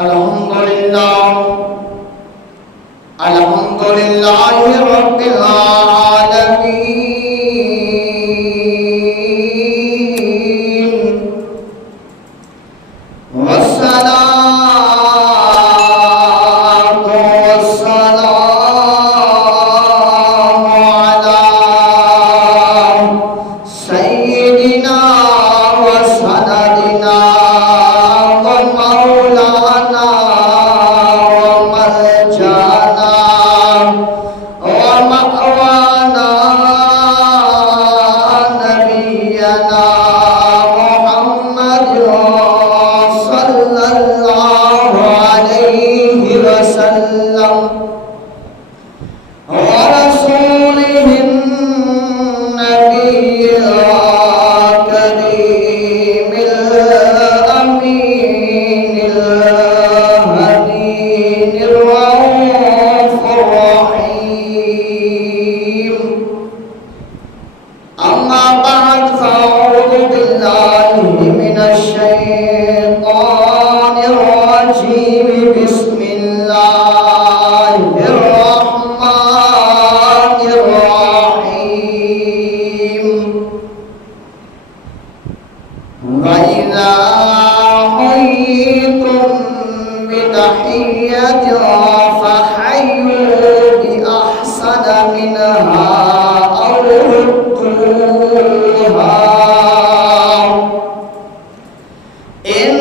الحمد لله رب العالمين والصلاة والسلام على سيدنا وسندنا ومولانا ومرجعنا ومأوانا نبينا محمد صلى الله عليه وسلم ورسوله النبي الكريم الأمين الهدين الرؤوف الرحيم أما بعد فأعوذ بالله من الشيطان الرجيم بسم الله الرحمن الرحيم وإذا حييتم بتحية فحيوا بأحسن منها أو ردوها إن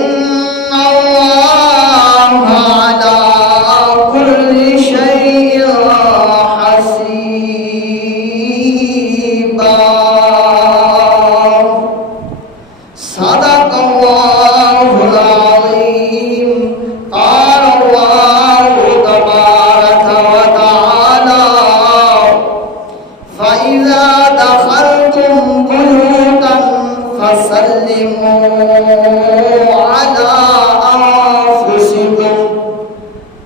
الله على كل شيء حسيبا صدق الله العظيم قال الله تبارك وتعالى فإذا دخلتم بيوتا فسلموا على أنفسكم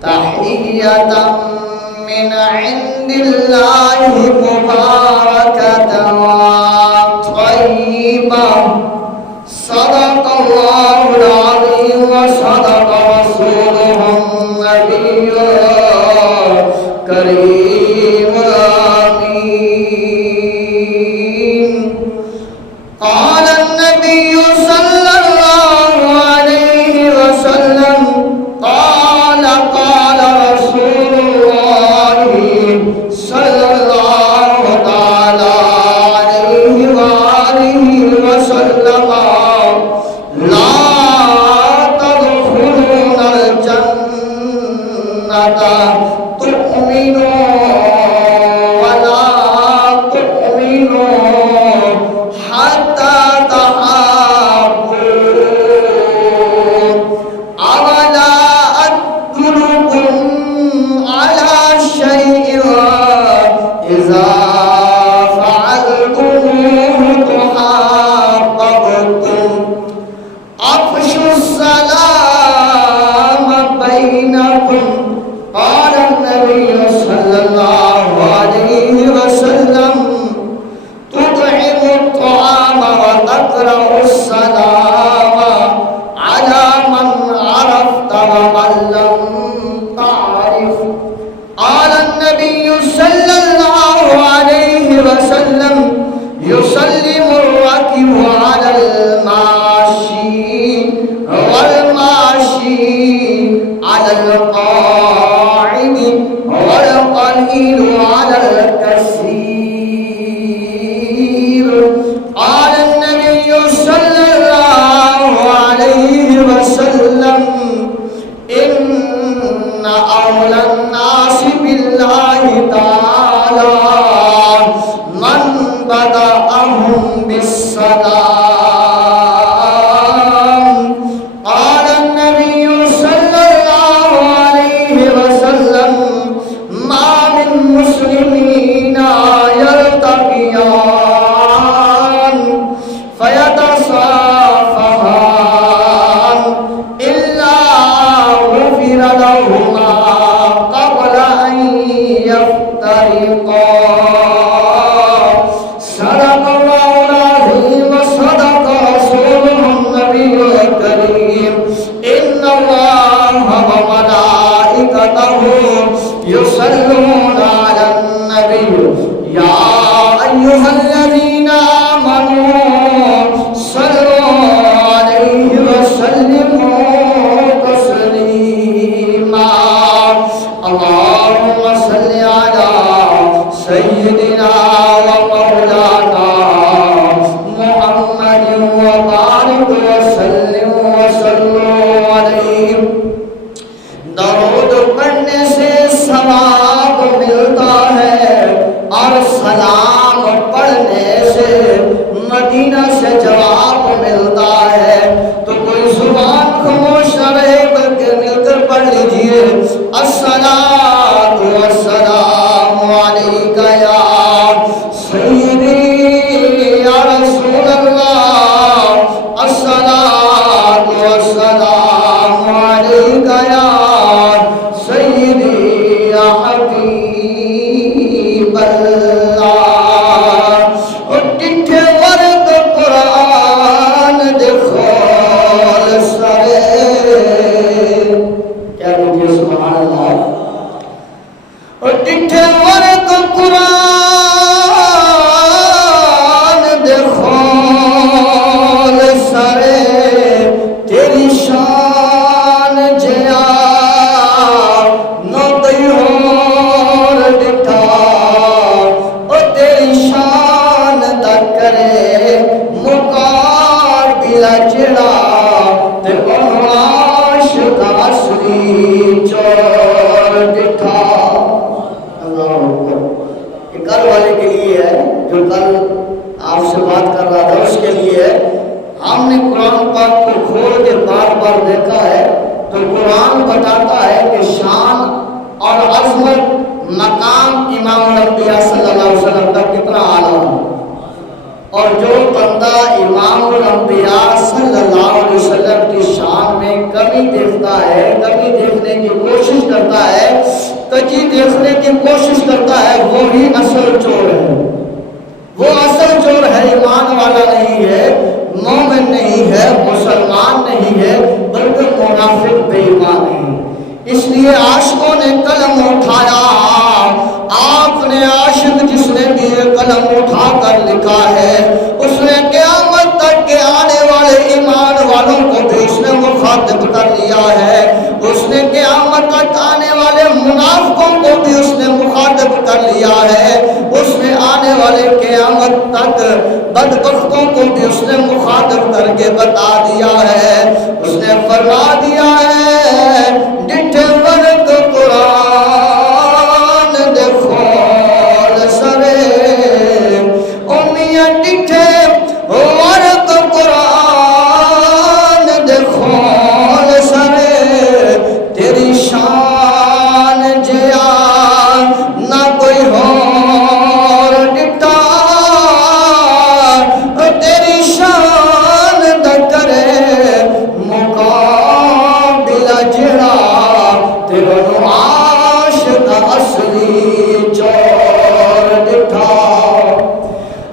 تحية من عند الله مباركة وطيبة صدق الله العظيم وصدق رسوله النبي الكريم آمين قال النبي صلى الله عليه وسلم قال رسول الله صلى الله تعالى عليه وآله وسلم لا تدخلون الجنة تؤمنون ولا تؤمنون حتى تحابوا أولا أدلكم على شيء إذا فعلتموه تحاببتم أفشوا السلام بينكم قال النبي صلى الله عليه وسلم تطعم الطعام وتقرأ السلام على من عرفت ومن لم تعرف قال النبي صلى الله عليه وسلم يسلم الراكب على الماشي والماشي على القاعد والقليل على الكثير قال النبي صلى الله عليه وسلم إن أولى الناس بالله تعالى من بدأهم بالسلام قال النبي صلى الله يصلون على النبي يا أيها الذين آمنوا صلوا عليه وسلموا تسليما اللهم صل على سيدنا ومولانا محمد وبارك وسلم علیہ درود پڑھنے سے ثواب ملتا ہے اور سلام پڑھنے سے مدینہ سے جواب ملتا ہے تو کوئی زبان خاموش نہ رہے بلکہ مل کر پڑھ لیجئے الصلاۃ والسلام علیک یا سیدی یا رسول اللہ الصلاۃ والسلام علیک یا سیدی یا حبیب اللہ ڈٹھے ورد قرآن دکھول سرے کیا کہتے سبحان اللہ ڈٹھے ورد قرآن دکھول سرے تیری شان جیا نو تئی ہور ڈٹھا او تیری شان دا کرے مقابلہ جڑا تے عرش دا اصلی چور ڈٹھا اللہ اکبر یہ کل والے کے لیے ہے جو کل آپ سے بات کر رہا تھا اس کے لیے ہے ہم نے قرآن پاک کو کھول کے بار بار دیکھا ہے تو قرآن بتاتا ہے کہ شان اور عظمت مقام امام الانبیاء صلی اللہ علیہ وسلم کا کتنا اعلیٰ ہے اور جو بندہ امام الانبیاء صلی اللہ علیہ وسلم کی شان میں کمی دیکھتا ہے کمی دیکھنے کی کوشش کرتا ہے کجی دیکھنے کی کوشش کرتا ہے وہی اصل چور ہے وہ اصل چور ہے ایمان والا نہیں ہے مومن نہیں ہے مسلمان نہیں ہے بلکہ منافق بے ایمان ہے اس لیے عاشقوں نے قلم اٹھایا آپ نے عاشق جس نے بھی یہ قلم اٹھا کر لکھا ہے اس نے قیامت تک کے آنے والے ایمان والوں کو بھی اس نے مخاطب کر لیا ہے اس نے قیامت تک آنے والے منافقوں کو بھی اس نے مخاطب کر لیا ہے اس نے آنے والے قیامت تک بدبختوں کو بھی اس نے مخاطب کر کے بتا دیا ہے اس نے فرما دیا ہے ڈٹھے ورد قرآن دکھول سرے او میاں ڈٹھے ورد قرآن دکھول سرے تیری شان جیا نہ کوئی اور ڈٹھا تیری شان دا کرے مقابلہ جڑا تیرا نعاش دا اصلی چور ڈٹھا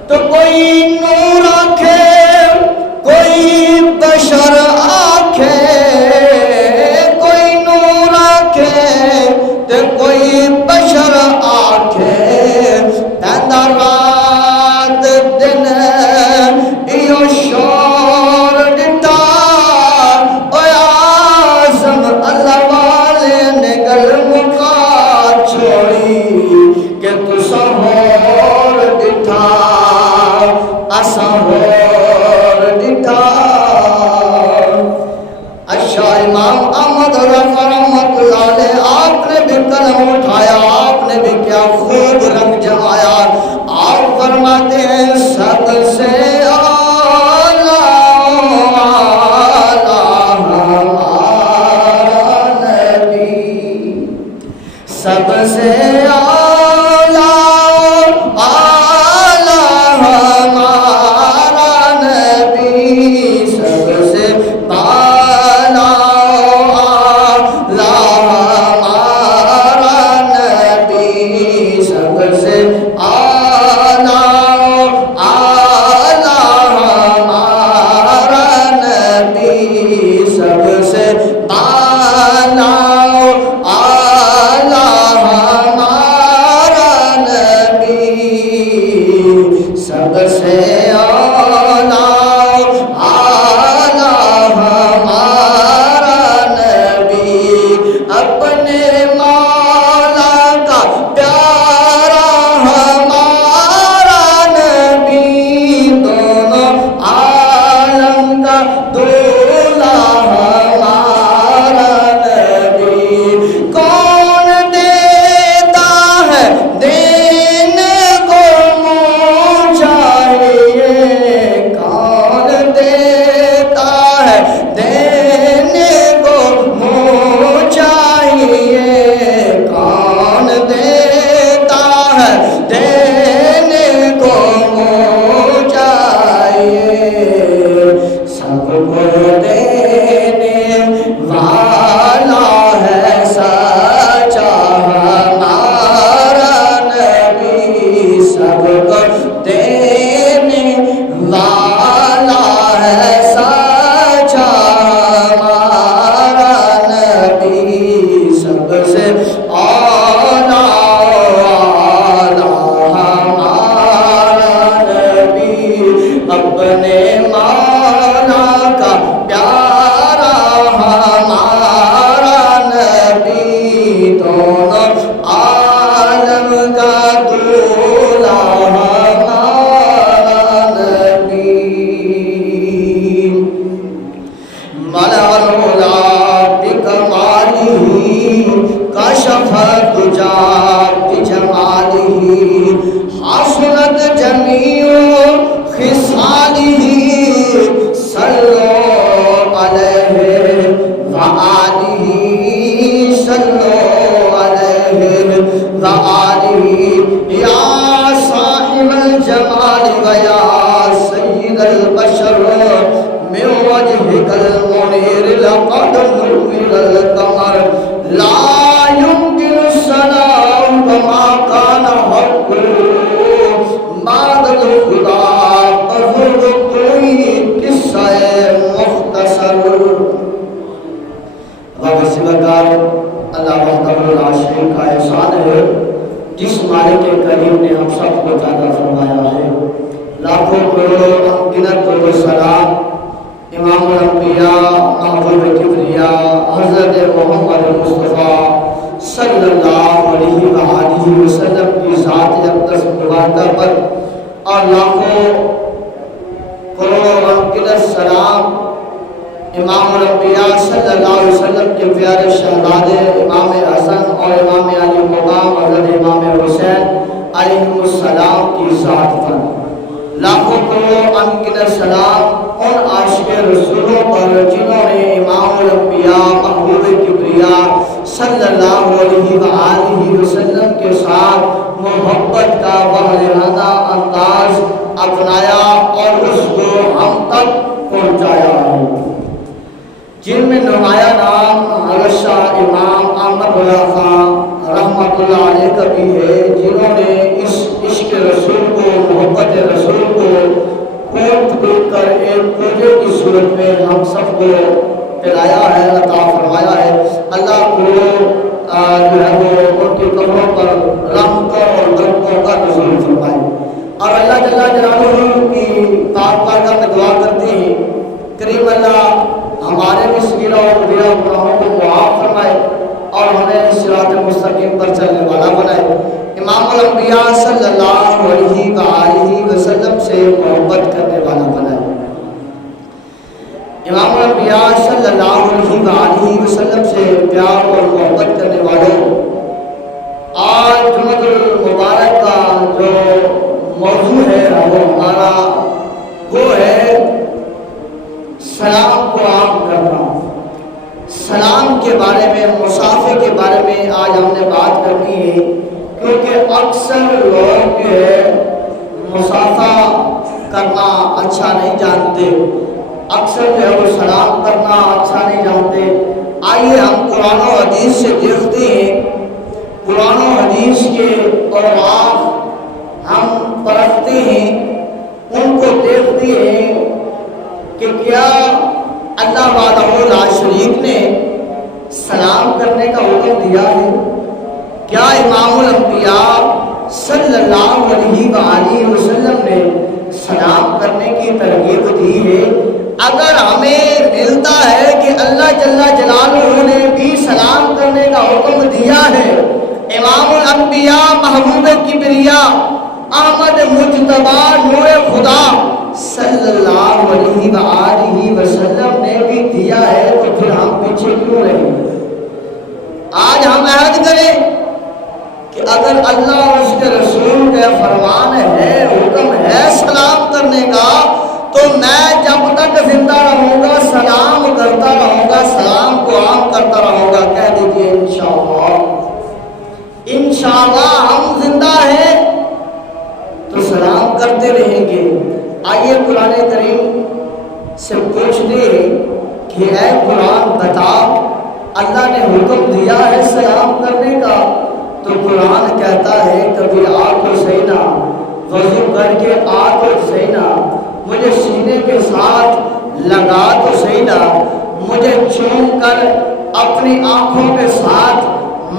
تو کوئی نور آکھے کوئی بشر آکھے کوئی نور آکھے تے کوئی بشر آکھے تیندہ رات دن ایو شور ڈٹھا اے آزم اللہ والے نے گل مکا چھوڑی کہ تو سہور ڈٹھا اسا ہور ڈٹھا اچھا امام احمد رحمۃ اللہ علیہ آپ نے بھی قلم اٹھایا آپ نے بھی کیا خوب رنگ جمایا آپ فرماتے ہیں سب سے سب سے ہمارا نبی سب سے ہمارا نبی سب سے ہمارا نبی سب سے نبی سب سے اعلیٰ ہمارا نبی، اپنے مولا کا پیارا ہمارا نبی، دونوں عالم کا دولا ہمارا نبی، ملأ العلا بکمالہ کشف الدجی بجمالہ، حسنت جمیع خصالہ، صلوا علیہ وآلہ، صلوا علیہ وآلہ، یا صاحب الجمال ویا سید البشر، من وجهك المنير لقد نور القمر، لا يمكن السلام كما كان حقه بعد الخدا، بہت کوئی قصہ مختصر۔ غوث بغار اللہ وحدہ لا شریک کا احسان ہے جس مالک کریم نے ہم سب کو پیدا فرمایا ہے۔ لاکھوں کروڑوں انگنت درود و سلام امام الانبیاء محبوب کبریا حضرت محمد مصطفیٰ صلی اللہ علیہ وآلہ وسلم کی ذات اقدس مبارکہ پر، اور لاکھوں کروڑوں انگنت سلام امام الانبیاء صلی اللہ علیہ وسلم کے پیارے شہزادے امام حسن اور امام علی مقام حضرت امام حسین علیہ السلام کی ذات پر، لاکھوں کروڑوں انگنت سلام ان عاشق رسولوں پر جنہوں نے امام الانبیاء محبوب کبریا صلی اللہ علیہ وآلہ وسلم کے ساتھ محبت کا بحرانہ انداز اپنایا اور اس کو ہم تک پہنچایا ہے، جن میں نمایاں نام حضرت شاہ امام احمد اللہ خان رحمۃ اللہ علیہ کا بھی ہے، جنہوں نے اس عشق رسول کو، محبت رسول کو کوٹ کوٹ کر ایک پوجے کی صورت میں ہم سب کو پلایا ہے، عطا فرمایا ہے۔ اللہ کو جو ہے وہ ان کی قبروں پر رحمتوں اور برکتوں کا نزول فرمائے، اور اللہ جل جلالہ کی پاک بارگاہ میں دعا کرتے ہیں کریم اللہ ہمارے بھی صغیرہ اور کبیرہ گناہوں کو معاف فرمائے اور ہمیں صراط مستقیم پر چلنے والا بنائے، امام الانبیاء صلی اللہ علیہ وآلہ وسلم سے محبت کرنے والا بنائے۔ امام الانبیاء صلی اللہ علیہ وآلہ وسلم سے پیار اور محبت کرنے والوں، آج جمعۃ المبارک کا جو موضوع ہے وہ ہمارا وہ ہے سلام کو عام کرنا۔ سلام کے بارے میں، مصافحے کے بارے میں آج ہم نے بات کرنی ہے، کیونکہ اکثر لوگ مصافحہ کرنا اچھا نہیں جانتے، اکثر جو ہے وہ سلام کرنا اچھا نہیں جانتے۔ آئیے ہم قرآن و حدیث سے دیکھتے ہیں، قرآن و حدیث کے اوراق ہم پرکھتے ہیں، ان کو دیکھتے ہیں کہ کیا اللہ وحدہ لا شریک نے سلام کرنے کا حکم دیا ہے؟ کیا امام الانبیاء صلی اللہ علیہ وآلہ وسلم نے سلام کرنے کی ترغیب دی ہے؟ اگر ہمیں ملتا ہے کہ اللہ جل جلالہ نے بھی سلام کرنے کا حکم دیا ہے، امام الانبیاء محبوب کبریا احمد مجتبی نور خدا صلی اللہ علیہ وآلہ وسلم نے بھی دیا ہے، تو پھر ہم پیچھے کیوں رہیں؟ آج ہم عہد کریں کہ اگر اللہ اور اس کے رسول کا فرمان ہے، حکم ہے سلام کرنے کا، تو میں جب تک زندہ رہوں گا سلام کرتا رہوں گا، سلام کو عام کرتا رہوں گا۔ کہہ دیجئے انشاءاللہ۔ انشاءاللہ ہم زندہ ہیں تو سلام کرتے رہیں گے۔ آئیے قرآن کریم سے پوچھتے ہیں کہ اے قرآن بتا، اللہ نے حکم دیا ہے سلام کرنے کا؟ تو قرآن کہتا ہے کبھی آ تو صحیح نا، وضو کر کے آ تو صحیح نا، مجھے سینے کے ساتھ لگا تو صحیح نا، مجھے چوم کر اپنی آنکھوں کے ساتھ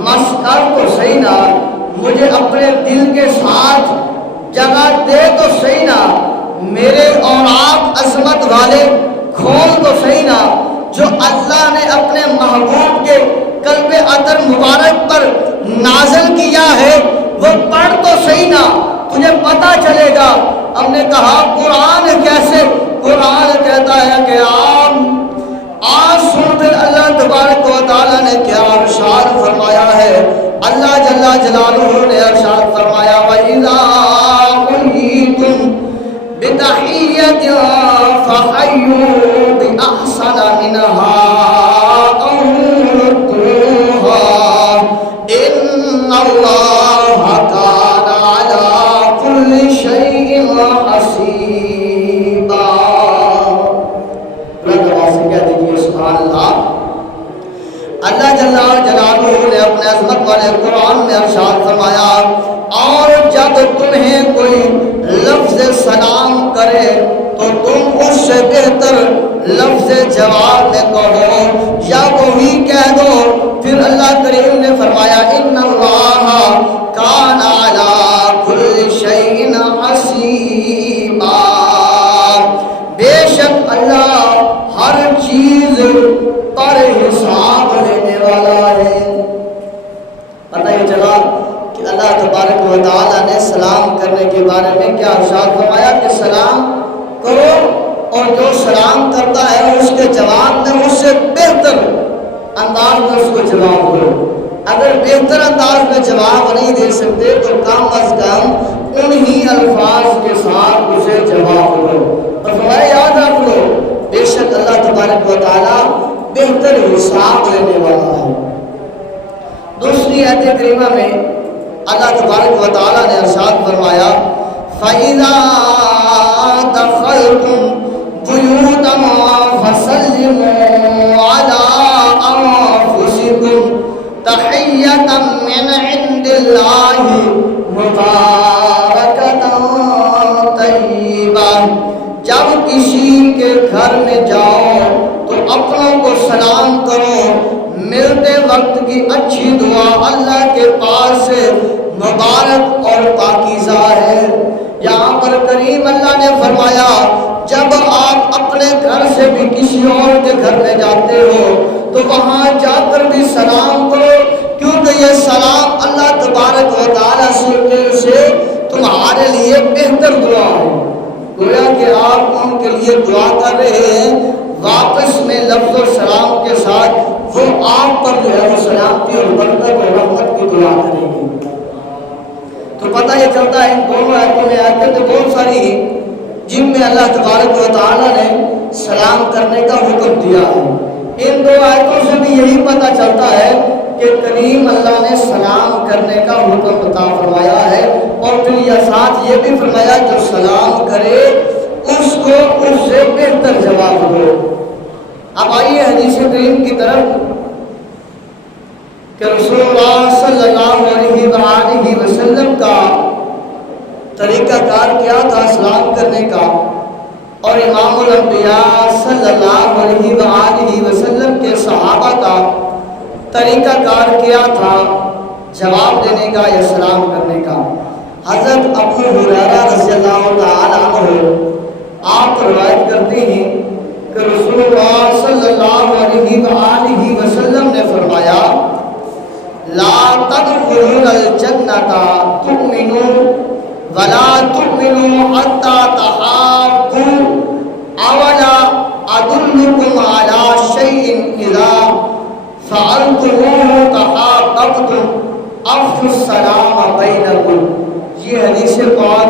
مس کر تو صحیح نہ، مجھے اپنے دل کے ساتھ جگہ دے تو صحیح نہ، میرے اور آپ عظمت والے کھول تو صحیح نہ، جو اللہ نے اپنے محبوب کے قلب اطہر مبارک پر نازل کیا ہے وہ پڑھ تو صحیح نہ، تجھے پتہ چلے گا۔ ہم نے کہا قرآن کیسے؟ قرآن کہتا ہے کہ آج سن پھر اللہ تبارک و تعالیٰ نے کیا ارشاد فرمایا ہے۔ اللہ جل جلالہ نے ارشاد فرمایا وَإِذَا حُيِّيتُم بِتَحِيَّةٍ فَحَيُّوا بِأَحْسَنَ مِنْهَا أَوْ رُدُّوهَا إِنَّ اللَّهَ كَانَ عَلَى كُلِّ شَيْءٍ حَسِيبًا۔ اللہ جل جلالہ نے اپنے عظمت والے قرآن میں ارشاد فرمایا اور جب تمہیں کوئی لفظ سلام کرے تو تم اس سے بہتر لفظ جواب میں کہو یا وہی کہہ دو۔ پھر اللہ کریم نے فرمایا ان اللہ کان علی کل شیء حسیبا، بے شک اللہ ہر چیز پر حساب لینے والا ہے۔ پتہ یہ چلا کہ اللہ تبارک و تعالیٰ نے سلام کرنے کے بارے میں کیا ارشاد فرمایا کہ سلام کرو اور جو سلام کرتا ہے اس کے جواب میں اس سے بہتر انداز میں اس کو جواب دو۔ اگر بہتر انداز میں جواب نہیں دے سکتے تو کم از کم انہی الفاظ کے ساتھ اسے جواب دو۔ اور فرمایا یاد رکھ لو بے شک اللہ تبارک و تعالیٰ بہتر حساب لینے والا ہے۔ دوسری آیت کریمہ میں اللہ تبارک و تعالیٰ نے ارشاد فرمایا فَإِذَا دَخَلْتُمْ بُيُوتًا فَسَلِّمُوا عَلَىٰ أَنفُسِكُمْ تَحِيَّةً مِّنْ عِندِ اللَّهِ مُبَارَكَةً طَيِّبَةً۔ جب کسی کے گھر میں جاؤ تو اپنوں کو سلام کرو، ملتے وقت کی اچھی دعا اللہ کے پاس سے مبارک اور پاکیزہ ہے۔ یہاں پر کریم اللہ نے فرمایا جب آپ اپنے گھر سے بھی کسی اور کے گھر میں جاتے ہو تو وہاں جا کر بھی سلام کرو، کیونکہ یہ سلام اللہ تبارک و تعالیٰ سے تمہارے لیے بہتر دعا ہے۔ گویا کہ آپ ان کے لیے دعا کر رہے ہیں، واپس میں لفظ و سلام کے ساتھ وہ آپ پر جو ہے وہ سلامتی اور برکت اور رحمت کی دعا کریں گے۔ تو پتہ یہ چلتا ہے ان دونوں آیتوں میں آیتیں تو بہت ساری ہیں جن میں اللہ تبارک و تعالیٰ نے سلام کرنے کا حکم دیا ہے۔ ان دو آیتوں سے بھی یہی پتہ چلتا ہے کہ کریم اللہ نے سلام کرنے کا حکم عطا فرمایا ہے، اور پھر یہ ساتھ یہ بھی فرمایا جو سلام کرے اس کو اس سے بہتر جواب دو۔ اب آئیے حدیث کریم کی طرف کہ رسول اللہ صلی اللہ علیہ وآلہ وسلم کا طریقہ کار کیا تھا سلام کرنے کا، اور امام الانبیاء صلی اللہ علیہ وآلہ وسلم کے صحابہ کا طریقہ کار کیا تھا جواب دینے کا یا سلام کرنے کا۔ حضرت ابو ہریرہ رضی اللہ تعالیٰ عنہ آپ روایت کرتے ہیں کہ رسول اللہ صلی اللہ علیہ وآلہ وسلم نے فرمایا لا تدخلون الجنة تؤمنون ولا تؤمنوا حتى تحابوا اولا ادلكم على شيء اذا فعلتموه تحاببتم افشوا السلام بينكم۔ یہ حدیث پاک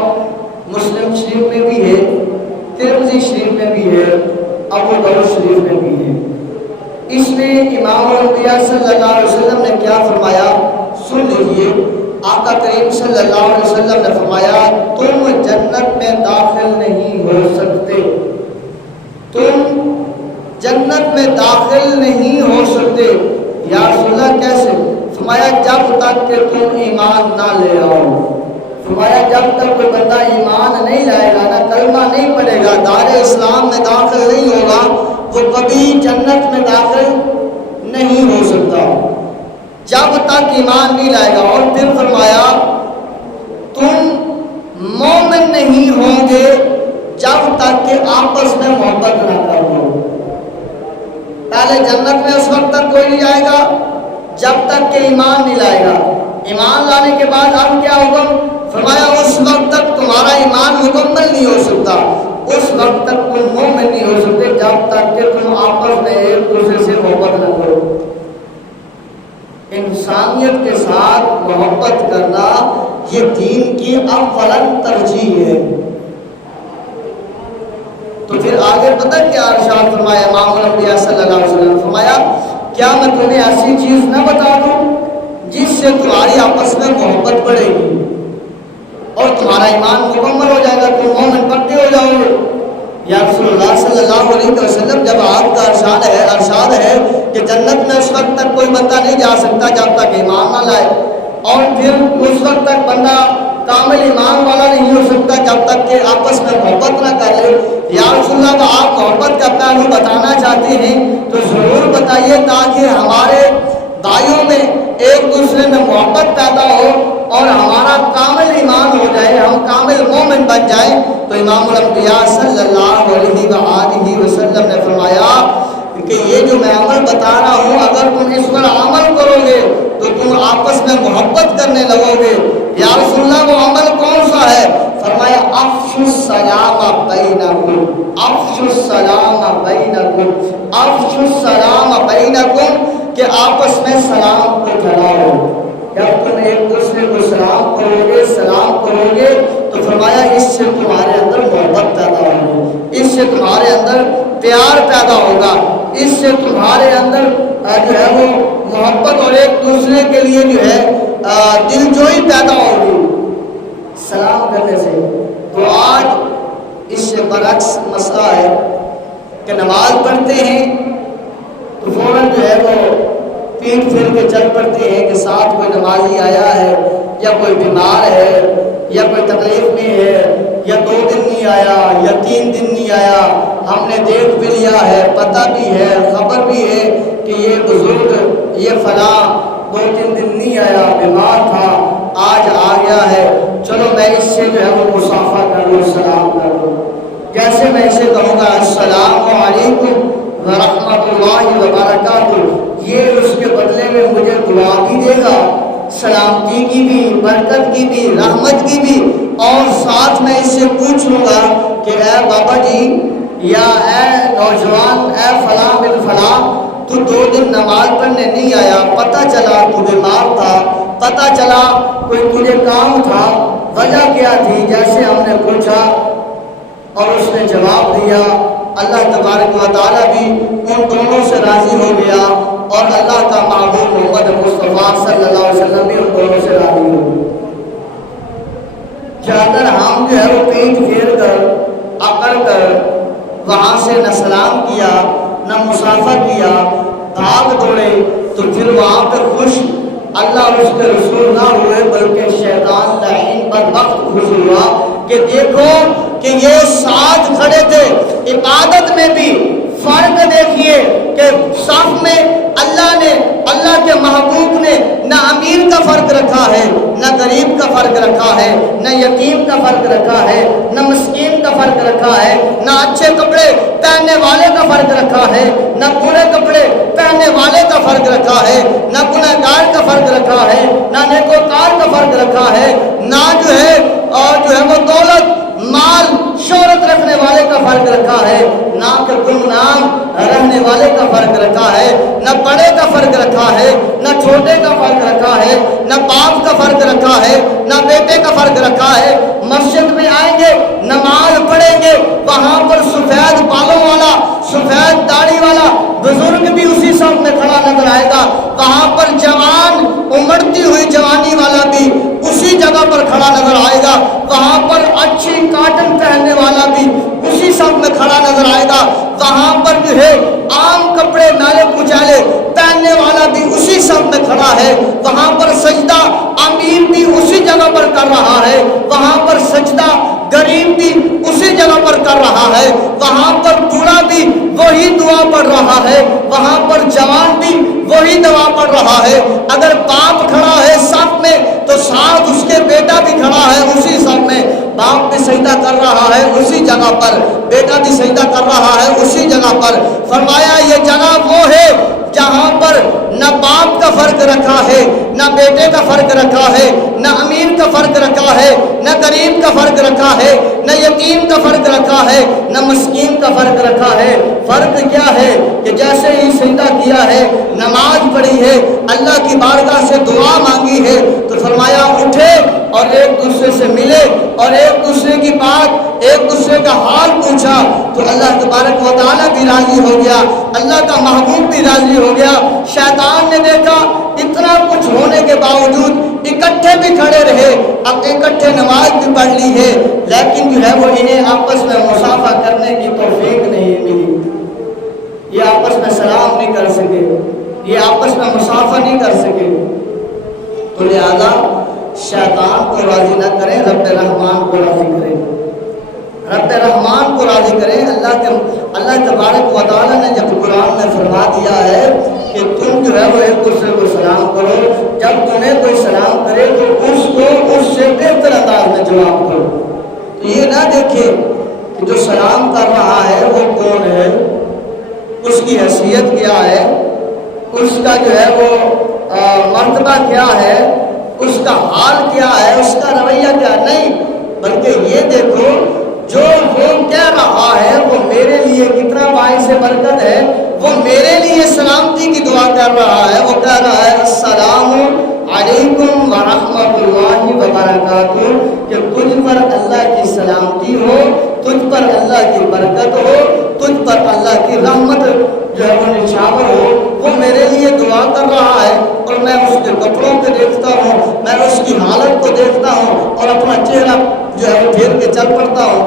مسلم شریف میں بھی ہے، ترمذی شریف میں بھی ہے، ابو داؤد شریف میں بھی ہے۔ اس میں امام الانبیاء صلی اللہ علیہ وسلم نے کیا فرمایا سن لیجیے۔ آقا کریم صلی اللہ علیہ وسلم نے فرمایا تم جنت میں داخل نہیں ہو سکتے، تم جنت میں داخل نہیں ہو سکتے۔ یا رسول اللہ کیسے؟ فرمایا جب تک کہ تم ایمان نہ لے آؤ۔ فرمایا جب تک کوئی بندہ ایمان نہیں لائے گا، نہ کلمہ نہیں پڑھے گا، دار اسلام میں داخل نہیں ہوگا، وہ کبھی جنت میں داخل نہیں ہو سکتا جب تک ایمان نہیں لائے گا۔ اور پھر فرمایا تم مومن نہیں ہوں گے جب تک کہ آپس میں محبت نہ کرو۔ پہلے جنت میں اس وقت تک کوئی نہیں جائے گا جب تک کہ ایمان نہیں لائے گا۔ ایمان لانے کے بعد اب کیا حکم؟ فرمایا اس وقت تک تمہارا ایمان مکمل نہیں ہو سکتا، اس وقت تک تم مومن نہیں ہو سکتے جب تک کہ تم آپس میں ایک دوسرے سے محبت نہ کرو۔ انسانیت کے ساتھ محبت کرنا یہ دین کی اولن ترجیح ہے۔ تو پھر آگے پتہ کیا ارشاد فرمایا امام الانبیاء صلی اللہ علیہ وسلم؟ فرمایا کیا میں تمہیں ایسی چیز نہ بتا دوں جس سے تمہاری آپس میں محبت بڑھے گی اور تمہارا ایمان مکمل ہو جائے گا، تم مومن پکے ہو جاؤ گے۔ یا رسول اللہ صلی اللہ علیہ وسلم جب آپ کا ارشاد ہے کہ جنت میں اس وقت تک کوئی بندہ نہیں جا سکتا جب تک ایمان نہ لائے، اور پھر اس وقت تک بندہ کامل ایمان والا نہیں ہو سکتا جب تک کہ آپس میں محبت نہ کر لے۔ یا رسول اللہ تو آپ محبت کا پہلو بتانا چاہتے ہیں تو ضرور بتائیے تاکہ ہمارے بھائیوں میں ایک دوسرے میں محبت پیدا ہو اور ہمارا کامل ایمان ہو جائے، ہم کامل مومن بن جائیں۔ تو امام الانبیاء صلی اللہ علیہ وآلہ وسلم نے فرمایا کہ یہ جو میں عمل بتا رہا ہوں اگر تم اس پر عمل کرو گے تو تم آپس میں محبت کرنے لگو گے۔ یا رسول اللہ وہ عمل کون سا ہے؟ فرمایا افشوا السلام بینکم، افشوا السلام بینکم، افشوا السلام بینکم، کہ آپس میں سلام کو پھیلاؤ۔ جب تم ایک دوسرے کو سلام کرو گے تو فرمایا اس سے تمہارے اندر محبت پیدا ہوگی، اس سے تمہارے اندر پیار پیدا ہوگا، اس سے تمہارے اندر جو ہے وہ محبت اور ایک دوسرے کے لیے جو ہے دلجوئی پیدا ہوگی سلام کرنے سے۔ تو آج اس سے برعکس مسئلہ ہے کہ نماز پڑھتے ہیں تو فوراً جو ہے وہ پیٹ پھیر کے چل پڑتے ہیں کہ ساتھ کوئی نمازی آیا ہے یا کوئی بیمار ہے یا کوئی تکلیف میں ہے یا 2 دن نہیں آیا یا 3 دن نہیں آیا، ہم نے دیکھ بھی لیا ہے، پتہ بھی ہے، خبر بھی ہے کہ یہ بزرگ یہ فلاں 2-3 دن نہیں آیا، بیمار تھا، آج آ گیا ہے، چلو میں اس سے جو ہے وہ مصافحہ کر لوں، سلام کر لوں۔ جیسے میں اسے کہوں گا السلام علیکم ورحمۃ اللہ وبرکاتہ، یہ اس کے بدلے میں مجھے دعا بھی دے گا، سلامتی کی بھی، برکت کی بھی، رحمت کی بھی، اور ساتھ میں اس سے پوچھوں گا کہ اے بابا جی یا اے نوجوان، اے فلاں بن فلاں، تو 2 دن نماز پڑھنے نہیں آیا، پتہ چلا تو بیمار تھا، پتہ چلا کوئی تجھے کام تھا، وجہ کیا تھی؟ جیسے ہم نے پوچھا اور اس نے جواب دیا، اللہ تبارک و تعالیٰ بھی ان دونوں سے راضی ہو گیا اور اللہ کا محبوب محمد مصطفیٰ صلی اللہ علیہ وسلم بھی ان دونوں سے راضی ہو گئے۔ کہ اگر ہم جو ہے وہ پیٹ پھیر کر اکڑ کر وہاں سے نہ سلام کیا نہ مصافحہ کیا، بھاگ دوڑے، تو پھر وہاں پہ خوش اللہ اور اس کے رسول نہ ہوئے بلکہ شیطان لعین بدبخت خوش ہوا کہ دیکھو کہ یہ ساتھ کھڑے تھے، عبادت میں بھی فرق دیکھیے کہ صف میں اللہ کے محبوب نے نہ امیر کا فرق رکھا ہے، نہ غریب کا فرق رکھا ہے، نہ یتیم کا فرق رکھا ہے، نہ مسکین کا فرق رکھا ہے، نہ اچھے کپڑے پہننے والے کا فرق رکھا ہے، نہ برے کپڑے پہننے والے کا فرق رکھا ہے، نہ گنہگار کا فرق رکھا ہے، نہ نیکوکار کا فرق رکھا ہے، نہ جو ہے وہ دولت مال شہرت رکھنے والے کا فرق رکھا ہے، نہ کہ گمنام رہنے والے کا فرق رکھا ہے، نہ بڑے کا فرق رکھا ہے، نہ چھوٹے کا فرق رکھا ہے، نہ باپ کا فرق رکھا ہے، نہ بیٹے کا فرق رکھا ہے۔ مسجد میں آئیں گے، نماز پڑھیں گے، وہاں پر سفید بالوں والا، سفید داڑھی والا بزرگ بھی اسی صف میں کھڑا نظر آئے گا، وہاں پر جوان امڑتی ہوئی جوانی والا بھی اسی جگہ پر کھڑا نظر آئے گا، وہاں پر اچھی کاٹن پہننے والا بھی اسی صف میں کھڑا نظر آئے گا، وہاں پر جو ہے عام کپڑے نالے کچالے پہننے والا بھی اسی صف میں کھڑا ہے، وہاں پر سجدہ امیر بھی اسی جگہ پر کر رہا ہے، وہاں پر سجدہ غریب بھی اسی جگہ پر کر رہا ہے، وہاں پر بوڑھا بھی وہی دعا پڑھ رہا ہے، وہاں پر جوان بھی وہی دعا پڑھ رہا ہے۔ اگر باپ کھڑا ہے صف میں تو ساتھ اس کے بیٹا بھی کھڑا ہے اسی صف میں، باپ بھی سجدہ کر رہا ہے اسی جگہ پر، بیٹا بھی سجدہ کر رہا ہے اسی جگہ پر۔ فرمایا یہ جگہ وہ ہے جہاں پر نہ باپ کا فرق رکھا ہے، نہ بیٹے کا فرق رکھا ہے، نہ امیر کا فرق رکھا ہے، نہ غریب کا فرق رکھا ہے، نہ یتیم کا فرق رکھا ہے، نہ مسکین کا فرق رکھا ہے۔ فرق کیا ہے کہ جیسے ہی سجدہ کیا ہے، نماز پڑھی ہے، اللہ کی بارگاہ سے دعا مانگی ہے، تو فرمایا اٹھے اور ایک دوسرے سے ملے اور ایک دوسرے کی بات، ایک دوسرے کا حال پوچھا، تو اللہ تبارک و تعالیٰ بھی راضی ہو گیا، اللہ کا محبوب بھی راضی ہو گیا۔ شیطان نے دیکھا اتنا کچھ ہونے کے باوجود اکٹھے بھی کھڑے رہے، اب اکٹھے نماز بھی پڑھ لی ہے، لیکن جو ہے وہ انہیں آپس میں مصافحہ کرنے کی توفیق نہیں ملی، یہ آپس میں سلام نہیں کر سکے، یہ آپس میں مصافحہ نہیں کر سکے۔ تو لہذا شیطان کو راضی نہ کریں، رب رحمان کو راضی کریں، رب رحمان کو راضی کریں۔ اللہ تبارک و تعالیٰ نے جب قرآن میں فرما دیا ہے کہ تم جو ہے وہ ایک دوسرے کو سلام کرو، جب تمہیں کوئی سلام کرے تو اس کو اس سے بہتر انداز میں جواب کرو۔ تو یہ نہ دیکھے کہ جو سلام کر رہا ہے وہ کون ہے، اس کی حیثیت کیا ہے، اس کا جو ہے وہ مرتبہ کیا ہے، اس کا حال کیا ہے، اس کا رویہ کیا، نہیں، بلکہ یہ دیکھو جو وہ کہہ رہا ہے وہ میرے لیے کتنا باعث برکت ہے، وہ میرے لیے سلامتی کی دعا کر رہا ہے، وہ کہہ رہا ہے السلام علیکم ورحمۃ اللہ وبرکاتہ، کہ تجھ پر اللہ کی سلامتی ہو، تجھ پر اللہ کی برکت ہو، تجھ پر اللہ کی رحمت جو ہے وہ نچھاور ہو، وہ میرے لیے دعا کر رہا ہے، اور میں اس کے کپڑوں کو دیکھتا ہوں، میں اس کی حالت کو دیکھتا ہوں اور اپنا چہرہ جو ہے وہ پھیر کے چل پڑتا ہوں۔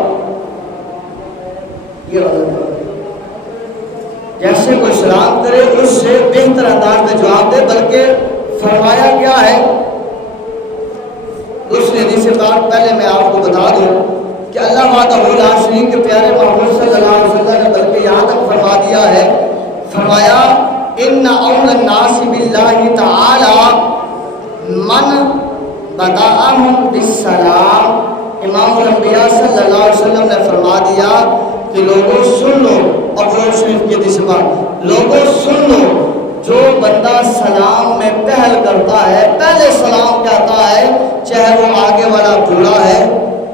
یہ جیسے کوئی سلام کرے اس سے بہتر انداز میں جواب دے، بلکہ فرمایا کیا ہے، دوسری حدیث پاک پہلے میں آپ کو بتا دوں کہ اللہ وحدہ لا شریک کے پیارے محمد صلی اللہ علیہ وسلم نے بلکہ یہاں تک فرما دیا ہے، فرمایا ان اول الناس باللہ تعالی من بدأہم بالسلام۔ امام الانبیاء صلی اللہ علیہ وسلم نے فرما دیا کہ لوگوں سن لو، اور شریف کی حدیث پاک، لوگوں سن لو، جو بندہ سلام میں پہل کرتا ہے، پہلے سلام کہتا ہے، چاہے وہ آگے والا بوڑھا ہے،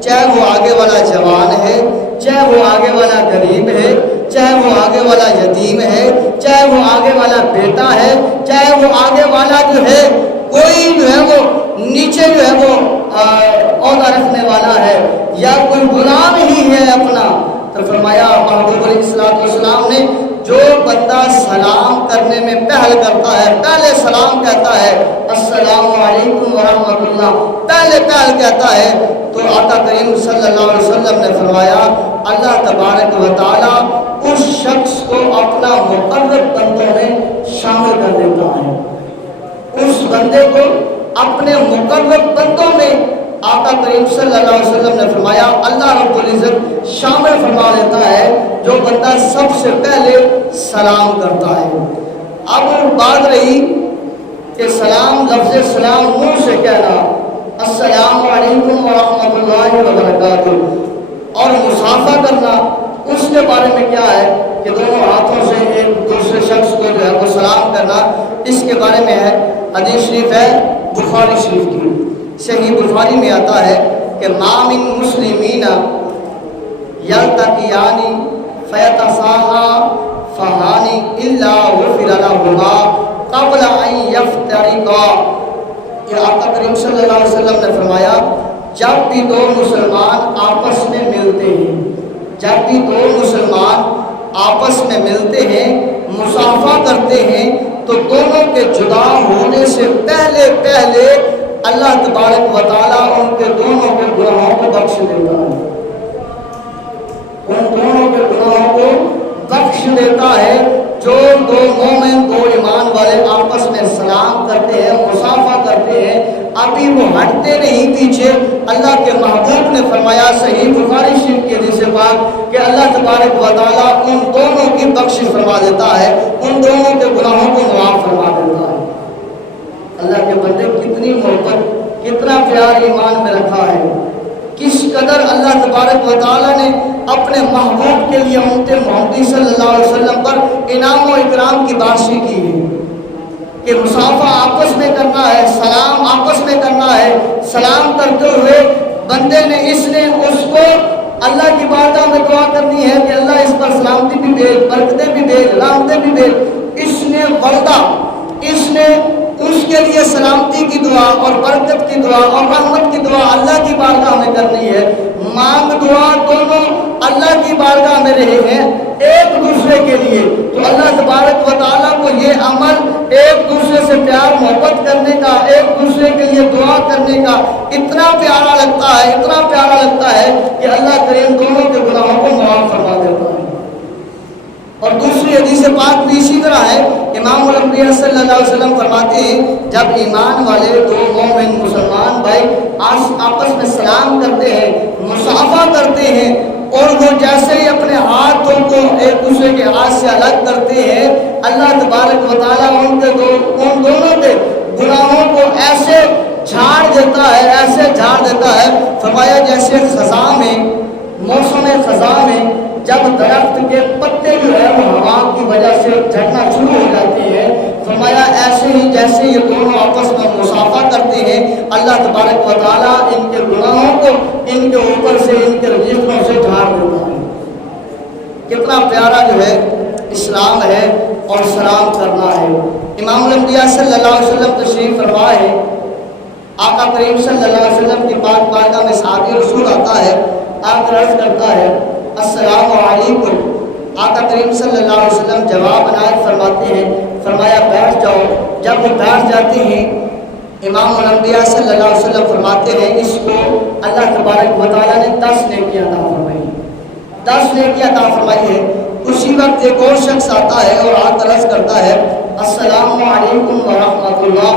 چاہے وہ آگے والا جوان ہے، چاہے وہ آگے والا غریب ہے، چاہے وہ آگے والا یتیم ہے، چاہے وہ آگے والا بیٹا ہے، چاہے وہ آگے والا جو ہے کوئی جو ہے وہ نیچے جو ہے وہ عہدہ رکھنے والا ہے، یا کوئی غلام ہی ہے اپنا، تو فرمایا محبوب علیہ السلام نے جو بندہ سلام کرنے میں پہل کرتا ہے، پہلے سلام کہتا ہے السلام علیکم ورحمۃ اللہ، پہلے پہل کہتا ہے، تو آقا کریم صلی اللہ علیہ وسلم نے فرمایا اللہ تبارک و تعالیٰ اس شخص کو اپنا مقرب بندوں میں شامل کر دیتا ہے، اس بندے کو اپنے مقرب بندوں میں آقا کریم صلی اللہ علیہ وسلم نے فرمایا اللہ رب العزت شامل فرما لیتا ہے جو بندہ سب سے پہلے سلام کرتا ہے۔ اب بات رہی کہ سلام، لفظ سلام منہ سے کہنا السلام علیکم ورحمۃ اللہ وبرکاتہ، اور مصافحہ کرنا، اس کے بارے میں کیا ہے کہ دونوں ہاتھوں سے ایک دوسرے شخص کو جو ہے وہ سلام کرنا، اس کے بارے میں ہے حدیث شریف ہے بخاری شریف کی، صحیح بخاری میں آتا ہے کہ ما من مسلمین یلتقیان فیتصافحان الا غفر لہما قبل ان یفترقا۔ یہ آقا کریم صلی اللہ علیہ وسلم نے فرمایا جب بھی دو مسلمان آپس میں ملتے ہیں، جب بھی دو مسلمان آپس میں ملتے ہیں، مصافحہ کرتے ہیں، تو دونوں کے جدا ہونے سے پہلے پہلے اللہ تبارک و تعالیٰ ان کے دونوں کے گناہوں کو بخش دیتا ہے، ان دونوں کے گناہوں کو بخش دیتا ہے۔ جو دو مومن، دو ایمان والے آپس میں سلام کرتے ہیں، مصافحہ کرتے ہیں، ابھی وہ ہٹتے نہیں پیچھے۔ اللہ کے محبوب نے فرمایا صحیح بخاری شریف کے حدیث پاک کہ اللہ تبارک و تعالیٰ ان دونوں کی بخشش فرما دیتا ہے، ان دونوں کے گناہوں کو معاف فرما دیتا ہے۔ اللہ کے بندے کتنی محبت، کتنا پیار ایمان میں رکھا ہے، کس قدر اللہ تبارک و تعالیٰ نے اپنے محبوب کے لیے امت محمدی صلی اللہ علیہ وسلم پر انعام و اکرام کی بارشی کی ہے کہ مصافحہ آپس میں کرنا ہے، سلام آپس میں کرنا ہے۔ سلام کرتے ہوئے بندے نے اس کو اللہ کی بارگاہ میں دعا کرنی ہے کہ اللہ اس پر سلامتی بھی دے، برکتیں بھی دے، رحمتیں بھی دے۔ اس نے وردہ، اس نے اس کے لیے سلامتی کی دعا اور برکت کی دعا اور رحمت کی دعا اللہ کی بارگاہ میں کرنی ہے۔ مانگ دعا دونوں اللہ کی بارگاہ میں رہے ہیں ایک دوسرے کے لیے، تو اللہ تبارک و تعالیٰ کو یہ عمل ایک دوسرے سے پیار محبت کرنے کا، ایک دوسرے کے لیے دعا کرنے کا اتنا پیارا لگتا ہے، اتنا پیارا لگتا ہے کہ اللہ کریم دونوں کے گناہوں کو معاف فرما دیتا ہے۔ اور دوسری حدیث پاک بھی اسی طرح ہے، امام الانبیاء صلی اللہ علیہ وسلم فرماتے ہیں جب ایمان والے دو مومن مسلمان بھائی آپس میں سلام کرتے ہیں، مصافحہ کرتے ہیں، اور وہ جیسے ہی اپنے ہاتھوں کو ایک دوسرے کے ہاتھ سے الگ کرتے ہیں، اللہ تبارک و تعالیٰ ان دونوں کے گناہوں کو ایسے جھاڑ دیتا ہے، ایسے جھاڑ دیتا ہے۔ فرمایا جیسے خزاں میں، موسم خزاں میں جب درخت کے پتے جو ہے وہ ہوا کی وجہ سے جھڑنا شروع ہو جاتے ہیں، فرمایا ایسے ہی جیسے یہ دونوں آپس میں مصافحہ کرتے ہیں، اللہ تبارک و تعالیٰ ان کے گناہوں کو ان کے اوپر سے، ان کے رجسٹروں سے جھاڑ دیتا ہے۔ کتنا پیارا جو ہے اسلام ہے اور سلام کرنا ہے۔ امام الانبیاء صلی اللہ علیہ وسلم تشریف فرما ہے، آقا کریم صلی اللہ علیہ وسلم کی پاک بارگاہ میں صحابی رسول آتا ہے، آ کر عرض کرتا ہے السلام علیکم۔ آقا کریم صلی اللہ علیہ وسلم جواب عنایت فرماتے ہیں، فرمایا بیٹھ جاؤ۔ جب وہ بیٹھ جاتے ہیں، امام الانبیاء صلی اللہ علیہ وسلم فرماتے ہیں اس کو اللہ تبارک و تعالیٰ نے 10 نیکیاں عطا فرمائی، 10 نیکیاں عطا فرمائی ہے۔ اسی وقت ایک اور شخص آتا ہے اور آ کر عرض کرتا ہے السلام علیکم ورحمۃ اللہ۔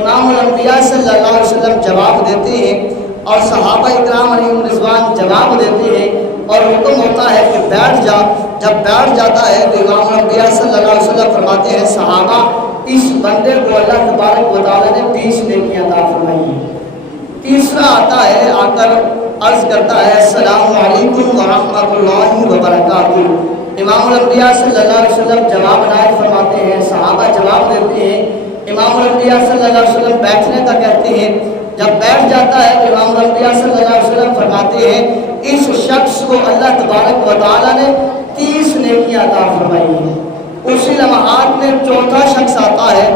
امام الانبیاء صلی اللہ علیہ وسلم جواب دیتے ہیں اور صحابہ اکرام علیہم رضوان جواب دیتے ہیں اور حکم ہوتا ہے کہ بیٹھ جا۔ جب بیٹھ جاتا ہے تو امام الانبیاء صلی اللہ علیہ وسلم فرماتے ہیں صحابہ اس بندے کو اللہ تبارک و تعالیٰ نے 20 نیکیاں عطا فرمائی ہیں۔ تیسرا آتا ہے، آ کر عرض کرتا ہے السلام علیکم ورحمۃ اللہ وبرکاتہ۔ امام الانبیاء صلی اللہ علیہ وسلم جواب عنایت فرماتے ہیں، صحابہ جواب دیتے ہیں۔ امام الانبیاء صلی اللہ علیہ وسلم بیٹھنے کا کہتے ہیں، جب بیٹھ جاتا ہے تو امام الانبیاء صلی اللہ علیہ وسلم فرماتے ہیں اس شخص کو اللہ تبارک و تعالیٰ نے 30 نیکیاں عطا فرمائی ہیں۔ اسی لمحات میں چوتھا شخص آتا ہے،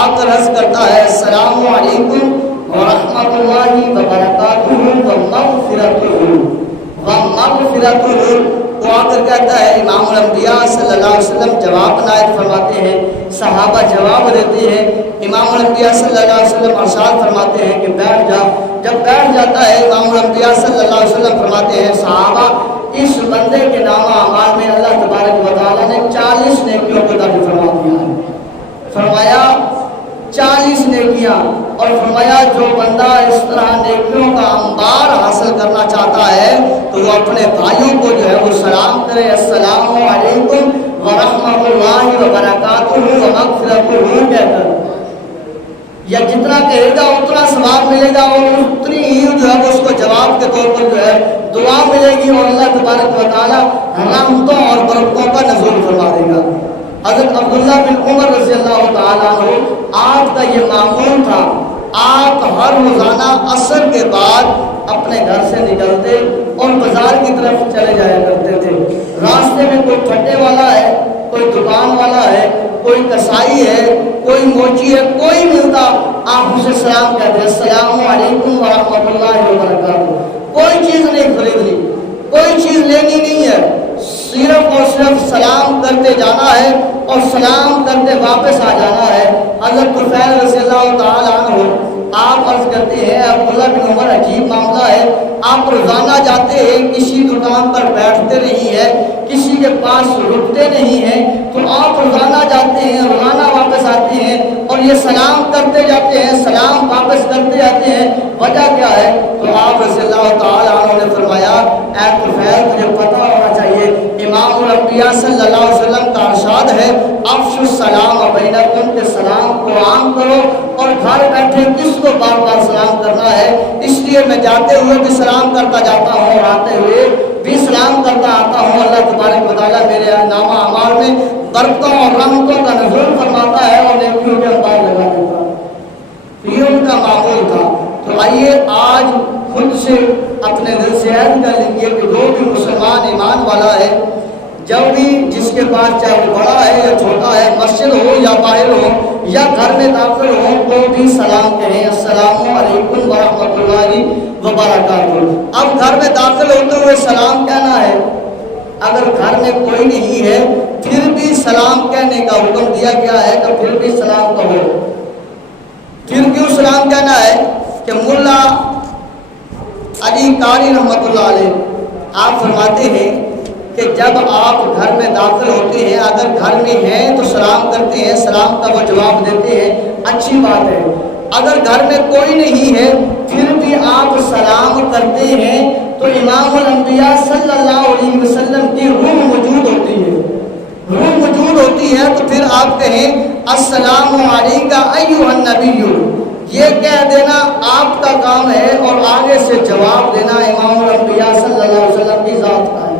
آ کر عرض کرتا ہے السلام علیکم ورحمۃ اللہ وبرکاتہ ومغفرتہ۔ وہ آ کر کہتا ہے، امام الانبیاء صلی اللہ علیہ وسلم جواب عنایت فرماتے ہیں، صحابہ جواب دیتے ہیں۔ امام الانبیاء صلی اللہ علیہ وسلم ارشاد فرماتے ہیں کہ بیٹھ جا۔ جب بیٹھ جاتا ہے امام الانبیاء صلی اللہ علیہ وسلم فرماتے ہیں صحابہ اس بندے کے نامہ اعمال میں اللہ تبارک و تعالیٰ نے 40 نیکیوں کو داخل فرما دیا ہے۔ فرمایا 40 نیکیاں، اور فرمایا جو بندہ اس طرح نیکیوں کا انبار حاصل کرنا چاہتا ہے تو وہ اپنے بھائیوں کو جو ہے وہ سلام کرے السلام علیکم ورحمۃ اللہ وبرکاتہ ومغفرتہ کہہ کر، یا جتنا کہے گا اتنا ثواب ملے گا اور اتنی ہی جو ہے وہ اس کو جواب کے طور پر جو ہے دعا ملے گی اور اللہ تبارک و تعالیٰ رحمتوں اور برکتوں کا نزول فرما دے گا۔ حضرت عبداللہ بن عمر رضی اللہ تعالیٰ عنہ آپ کا یہ معمول تھا، آپ ہر روزانہ عصر کے بعد اپنے گھر سے نکلتے اور بازار کی طرف چلے جایا کرتے تھے۔ راستے میں کوئی پھٹے والا ہے، کوئی دکان والا ہے، کوئی کسائی ہے، کوئی موچی ہے، کوئی ملتا آپ اسے سلام کہتے ہیں السلام علیکم ورحمۃ اللہ وبرکاتہ۔ کوئی چیز نہیں خریدنی، کوئی چیز لینی نہیں ہے، صرف اور صرف سلام کرتے جانا ہے اور سلام کرتے واپس آ جانا ہے۔ حضرت طفیل رضی اللہ تعالیٰ عنہ آپ عرض کرتے ہیں عبداللہ بن عمر عجیب معاملہ ہے، آپ روزانہ جاتے ہیں کسی دکان پر بیٹھتے نہیں ہیں، کسی کے پاس رکتے نہیں ہیں، تو آپ روزانہ جاتے ہیں روزانہ واپس واپس آتے ہیں اور یہ سلام کرتے جاتے ہیں، سلام واپس کرتے جاتے ہیں، وجہ کیا ہے؟ تو آپ رضی اللہ تعالیٰ عنہ نے فرمایا اے طفیل تجھے پتہ ہونا چاہیے، امام الانبیاء صلی اللہ علیہ وسلم کا ارشاد ہے افشوا السلام بینکم، کہ سلام کو عام کرو، اور گھر بیٹھے کس کو بار بار سلام کرنا ہے؟ اس لیے میں جاتے ہوئے بھی سلام کرتا جاتا ہوں اور آتے ہوئے بھی سلام کرتا آتا ہوں۔ اللہ تبارک و تعالیٰ میرے نامہ اعمال میں برکتوں اور رحمتوں کا نزول فرماتا ہے اور نیکیوں کے انبار لگا دیتا ہے۔ یہ ان کا معمول تھا۔ تو آئیے آج خود سے اپنے دل سے عہد کر لیجیے کہ جو بھی مسلمان ایمان والا ہے، جب بھی جس کے پاس چاہے وہ بڑا ہے یا چھوٹا ہے، مسجد ہو یا باہر ہو یا گھر میں داخل ہو، تو بھی سلام کہیں السلام علیکم ورحمۃ اللہ وبرکاتہ۔ اب گھر میں داخل ہوتے ہوئے سلام کہنا ہے، اگر گھر میں کوئی نہیں ہے پھر بھی سلام کہنے کا حکم دیا گیا ہے تو پھر بھی سلام کہو۔ پھر کیوں سلام کہنا ہے؟ کہ ملا علی قاری رحمۃ اللہ علیہ آپ فرماتے ہیں کہ جب آپ گھر میں داخل ہوتے ہیں، اگر گھر میں ہیں تو سلام کرتے ہیں، سلام کا وہ جواب دیتے ہیں، اچھی بات ہے۔ اگر گھر میں کوئی نہیں ہے پھر بھی آپ سلام کرتے ہیں تو امام الانبیاء صلی اللہ علیہ وسلم کی روح موجود ہوتی ہے، روح موجود ہوتی ہے، تو پھر آپ کہیں السلام علیکم ایھا النبی، یہ کہہ دینا آپ کا کام ہے، اور آگے سے جواب دینا امام الانبیاء صلی اللہ علیہ وسلم کی ذات کا ہے۔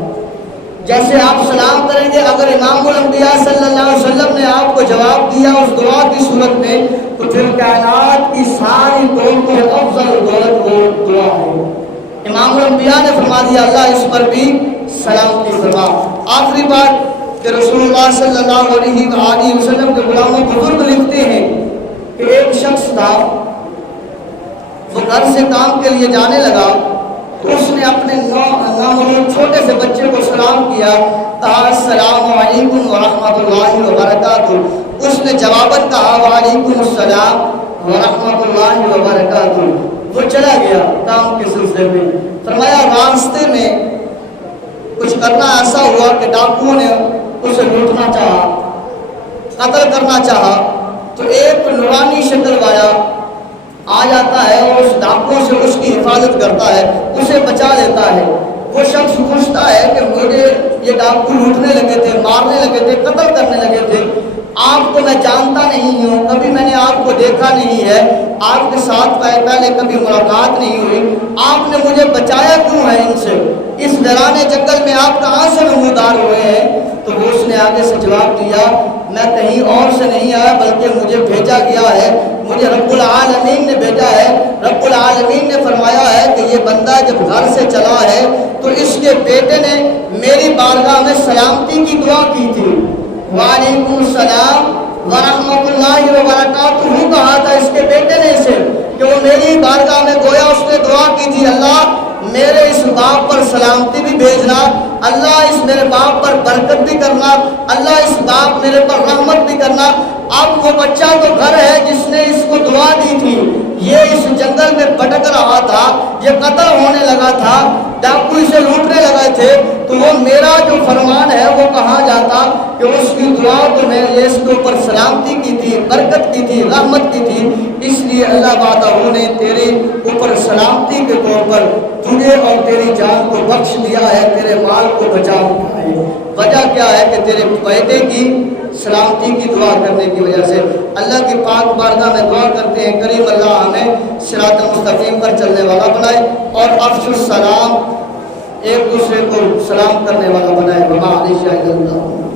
جیسے آپ سلام کریں گے، اگر امام الانبیاء صلی اللہ علیہ وسلم نے آپ کو جواب دیا اس دعا کی صورت میں، تو پھر کائنات کی ساری دولت میں افضل دولت وہ دعا ہے۔ امام الانبیاء نے فرما دیا اللہ اس پر بھی سلامتی فرما۔ آخری بات کہ رسول اللہ صلی اللہ علیہ وآلہ وسلم کے غلاموں بزرگ لکھتے ہیں کہ ایک شخص تھا، وہ گھر سے کام کے لیے جانے لگا تو اس نے اپنے چھوٹے سے بچے کو سلام کیا، کہا السلام علیکم ورحمۃ اللہ وبرکاتہ۔ اس نے جواباً کہا وعلیکم السلام ورحمۃ اللہ وبرکاتہ۔ وہ چلا گیا کام کے سلسلے میں۔ فرمایا راستے میں کچھ کرنا ایسا ہوا کہ ڈاکوؤں نے اسے لوٹنا چاہا، قتل کرنا چاہا، تو ایک نورانی شکل والا آ جاتا ہے اور اس ڈاکوؤں سے اس کی حفاظت کرتا ہے، اسے بچا لیتا ہے۔ وہ شخص پوچھتا ہے کہ مجھے یہ ڈاکو لوٹنے لگے تھے، مارنے لگے تھے، قتل کرنے لگے تھے، آپ کو میں جانتا نہیں ہوں، کبھی میں نے آپ کو دیکھا نہیں ہے، آپ کے ساتھ پہلے کبھی ملاقات نہیں ہوئی، آپ نے مجھے بچایا کیوں ہے ان سے؟ اس ویرانے جنگل میں آپ کہاں سے نمودار ہوئے ہیں؟ تو وہ اس نے آگے سے جواب دیا میں کہیں اور سے نہیں آیا بلکہ مجھے بھیجا گیا ہے، مجھے رب العالمین نے بھیجا ہے۔ رب العالمین نے فرمایا ہے کہ یہ بندہ جب گھر سے چلا ہے تو اس کے بیٹے نے میری بارگاہ میں سلامتی کی دعا کی تھی، وعلیکم السلام ورحمۃ اللہ وبرکاتہ کہا تھا اس کے بیٹے نے اسے، کہ وہ میری بارگاہ میں گویا اس نے دعا کی تھی اللہ میرے اس باپ پر سلامتی بھی بھیجنا، اللہ اس میرے باپ پر برکت بھی کرنا، اللہ اس باپ میرے پر رحمت بھی کرنا۔ اب وہ بچہ تو گھر ہے جس نے اس کو دعا دی تھی، یہ اس جنگل میں بھٹک رہا تھا، یہ قتل ہونے لگا تھا، ڈاکو اسے لوٹنے لگے تھے، تو وہ میرا جو فرمان ہے وہ کہاں جاتا کہ اس کی دعا تو میں نے اس کے اوپر سلامتی کی تھی، برکت کی تھی، رحمت کی تھی، اس لیے اللہ بادہ نے تیرے اوپر سلامتی کے طور پر تجھے اور تیری جان کو بخش دیا ہے، تیرے مال کو بچا دیا ہے۔ وجہ کیا ہے کہ تیرے بیٹے کی سلامتی کی دعا کرنے کی وجہ سے۔ اللہ کی پاک بارگاہ میں دعا کرتے ہیں کریم اللہ ہمیں صراط مستقیم پر چلنے والا بنائے اور افشوا السلام ایک دوسرے کو سلام کرنے والا بنائے۔ وما علیہ اللہ۔